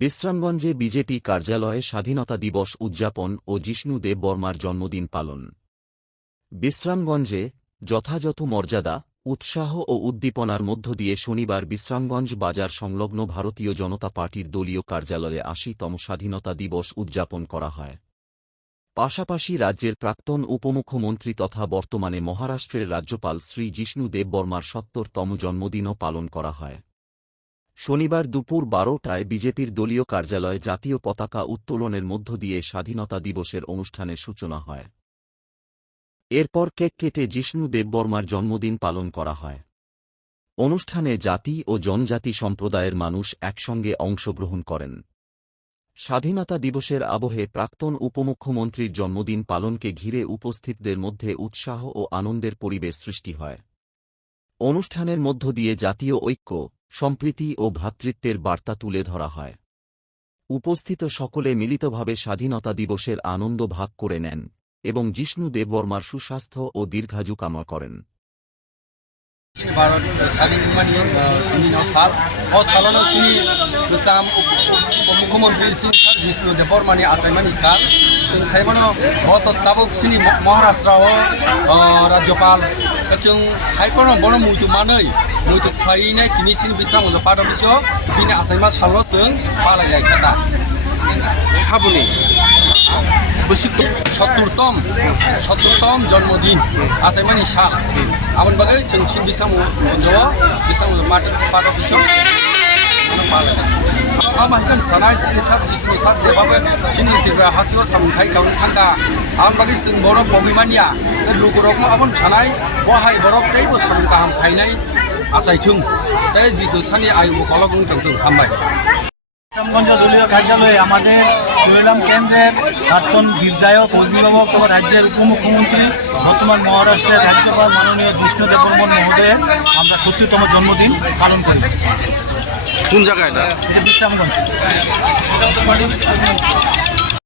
বিশ্রামগঞ্জে BJP কার্যালয়ে স্বাধীনতা দিবস উদযাপন ও জিষ্ণু দেব বর্মার জন্মদিন পালন। বিশ্রামগঞ্জে যথাযথ মর্যাদা, উৎসাহ ও উদ্দীপনার মধ্য দিয়ে শনিবার বিশ্রামগঞ্জ বাজার সংলগ্ন ভারতীয় জনতা পার্টির দলীয় কার্যালয়ে ৮০তম স্বাধীনতা দিবস উদযাপন করা হয়। পাশাপাশি রাজ্যের প্রাক্তন উপমুখ্যমন্ত্রী তথা বর্তমানে মহারাষ্ট্রের রাজ্যপাল শ্রী জিষ্ণু দেব বর্মার ৭০তম জন্মদিনও পালন করা হয়। শনিবার দুপুর ১২টায় বিজেপির দলীয় কার্যালয়ে জাতীয় পতাকা উত্তোলনের মধ্য দিয়ে স্বাধীনতা দিবসের অনুষ্ঠানের সূচনা হয়। এরপর কেক কেটে জিষ্ণু দেববর্মার জন্মদিন পালন করা হয়। অনুষ্ঠানে জাতি ও জনজাতি সম্প্রদায়ের মানুষ একসঙ্গে অংশগ্রহণ করেন। স্বাধীনতা দিবসের আবহে প্রাক্তন উপমুখ্যমন্ত্রীর জন্মদিন পালনকে ঘিরে উপস্থিতদের মধ্যে উৎসাহ ও আনন্দের পরিবেশ সৃষ্টি হয়। অনুষ্ঠানের মধ্য দিয়ে জাতীয় ঐক্য, সম্প্রীতি ও ভ্রাতৃত্বের বার্তা তুলে ধরা হয়। উপস্থিত সকলে মিলিতভাবে স্বাধীনতা দিবসের আনন্দ ভাগ করে নেন এবং জিষ্ণু দেববর্মার সুস্বাস্থ্য ও দীর্ঘায়ু কামনা করেন। भारत स्वाधीनतानि 19 साल o सालानो सिनि गोसाम उपमुख्यमन्त्री सिं जिष्णु देबबर्मानि आसायमानि साल जों सायबानो बहुत ताबुक सिनि महाराष्ट्र राज्यपाल जों हाइकोर्ट बनो मुइतु मानै मुइतु खायनाय किनि सिनि बिस्राम पार्ट अफिसो बिनि आसायमा सालनो जों पालायलाय खादा साबुनि ৭০তম জন্মদিন আসাইমানি সাল আমন বাগै जों सिन बिस्राम पार्ट अफिसो माहिkan सानाय सिनि साब जिष्णु साब जेबाबो सिनि तिग्रा हासियो सामखाय गावनि थांगा आम बागै जों बर' बगिमानिया लुगुरक आबन सानाय बहाय बरफ दैबो साम गाहाम खायनाय आसायथुं ताই जिष्णु सानि आयु कलगुं थांथुं हामबाय। বিশ্রামগঞ্জ দলীয় কার্যালয়ে আমাদের চুয়েলাম কেন্দ্রের প্রাক্তন বিধায়ক অভিভাবক ও রাজ্যের উপমুখ্যমন্ত্রী বর্তমান মহারাষ্ট্রের রাজ্যপাল মাননীয় জিষ্ণু দেববর্মন মহোদয়ের আমরা ৭০তম জন্মদিন পালন করি। কোন জায়গা এটা? বিশ্রামগঞ্জ।